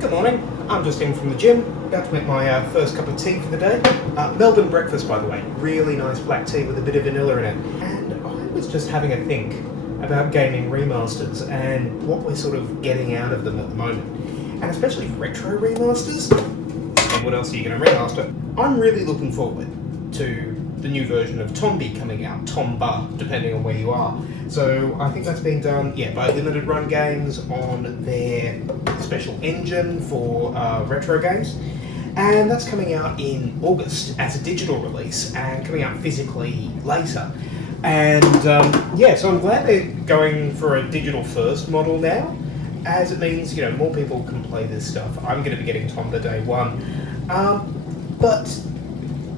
Good morning, I'm just in from the gym, about to make my first cup of tea for the day. Melbourne breakfast, by the way, really nice black tea with a bit of vanilla in it. And I was just having a think about gaming remasters and what we're sort of getting out of them at the moment. And especially retro remasters. And what else are you going to remaster? I'm really looking forward to the new version of Tomba coming out, Tomba, depending on where you are. So I think that's being done, by Limited Run Games on their special engine for retro games. And that's coming out in August as a digital release and coming out physically later. And so I'm glad they're going for a digital first model now, as it means, more people can play this stuff. I'm going to be getting Tomba day one. But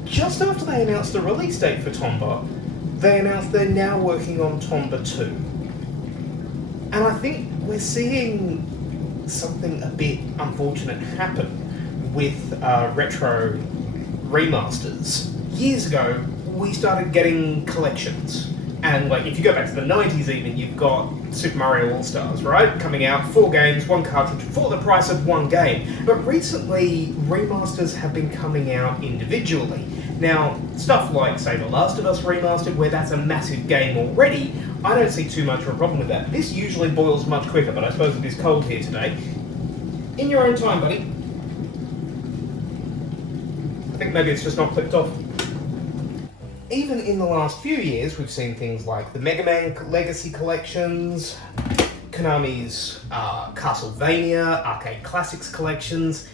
just after they announced the release date for Tomba, they announced they're now working on Tomba 2. And I think we're seeing something a bit unfortunate happen with retro remasters. Years ago, we started getting collections. And if you go back to the 90s even, you've got Super Mario All-Stars, right? Coming out, 4 games, 1 cartridge, for the price of 1 game. But recently, remasters have been coming out individually. Now, stuff like, say, The Last of Us Remastered, where that's a massive game already, I don't see too much of a problem with that. This usually boils much quicker, but I suppose it is cold here today. In your own time, buddy. I think maybe it's just not clipped off. Even in the last few years, we've seen things like the Mega Man Legacy collections, Konami's Castlevania, Arcade Classics collections,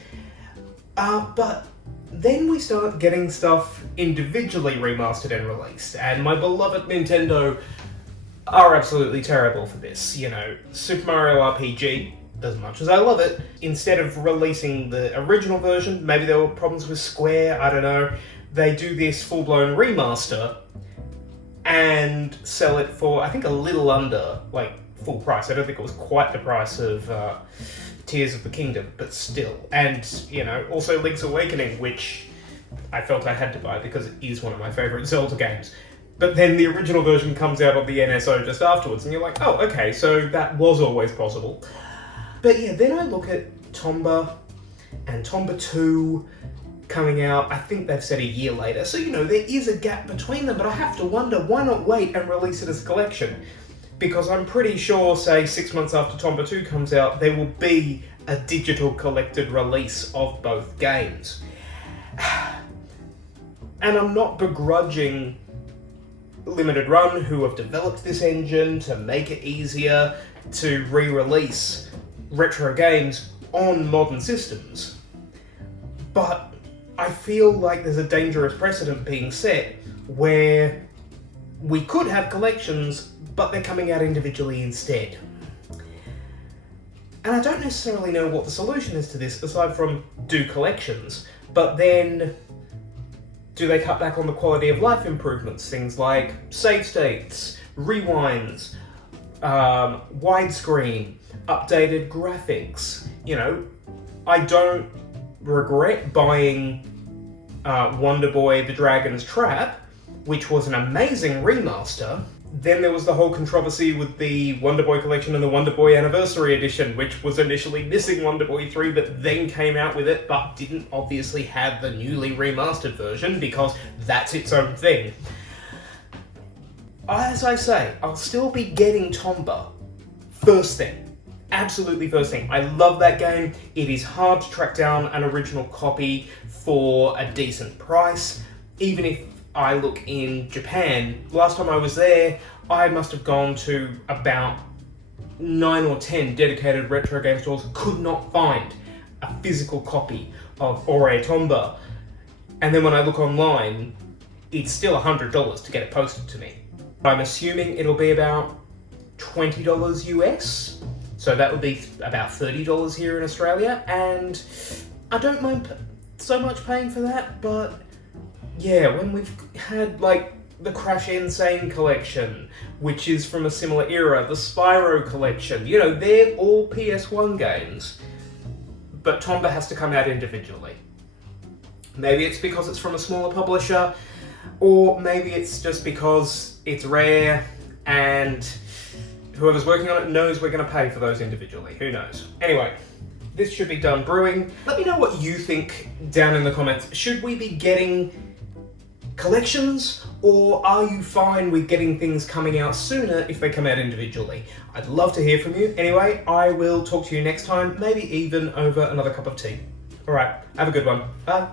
but then we start getting stuff individually remastered and released, and my beloved Nintendo are absolutely terrible for this. Super Mario RPG, as much as I love it, instead of releasing the original version, maybe there were problems with Square, I don't know, they do this full-blown remaster and sell it for, I think, a little under, full price. I don't think it was quite the price of Tears of the Kingdom, but still. And, also Link's Awakening, which I felt I had to buy because it is one of my favourite Zelda games. But then the original version comes out on the NSO just afterwards, and you're like, oh, okay, so that was always possible. But then I look at Tomba and Tomba 2 coming out, I think they've said a year later. So, there is a gap between them, but I have to wonder, why not wait and release it as a collection? Because I'm pretty sure, say, 6 months after Tomba 2 comes out, there will be a digital collected release of both games. And I'm not begrudging Limited Run, who have developed this engine to make it easier to re-release retro games on modern systems. But I feel like there's a dangerous precedent being set where we could have collections, but they're coming out individually instead. And I don't necessarily know what the solution is to this, aside from do collections, but then do they cut back on the quality of life improvements? Things like save states, rewinds, widescreen, updated graphics. I don't regret buying Wonder Boy The Dragon's Trap, which was an amazing remaster. Then there was the whole controversy with the Wonder Boy collection and the Wonder Boy Anniversary Edition, which was initially missing Wonder Boy 3, but then came out with it, but didn't obviously have the newly remastered version, because that's its own thing. As I say, I'll still be getting Tomba first thing. Absolutely first thing. I love that game. It is hard to track down an original copy for a decent price. Even if I look in Japan, last time I was there, I must have gone to about 9 or 10 dedicated retro game stores, could not find a physical copy of Ore Tomba. And then when I look online, it's still $100 to get it posted to me. I'm assuming it'll be about $20 US. So that would be about $30 here in Australia, and I don't mind so much paying for that, but when we've had the Crash Insane collection, which is from a similar era, the Spyro collection, they're all PS1 games, but Tomba has to come out individually. Maybe it's because it's from a smaller publisher, or maybe it's just because it's rare and whoever's working on it knows we're going to pay for those individually. Who knows? Anyway, this should be done brewing. Let me know what you think down in the comments. Should we be getting collections, or are you fine with getting things coming out sooner if they come out individually? I'd love to hear from you. Anyway, I will talk to you next time, maybe even over another cup of tea. Alright, have a good one. Bye.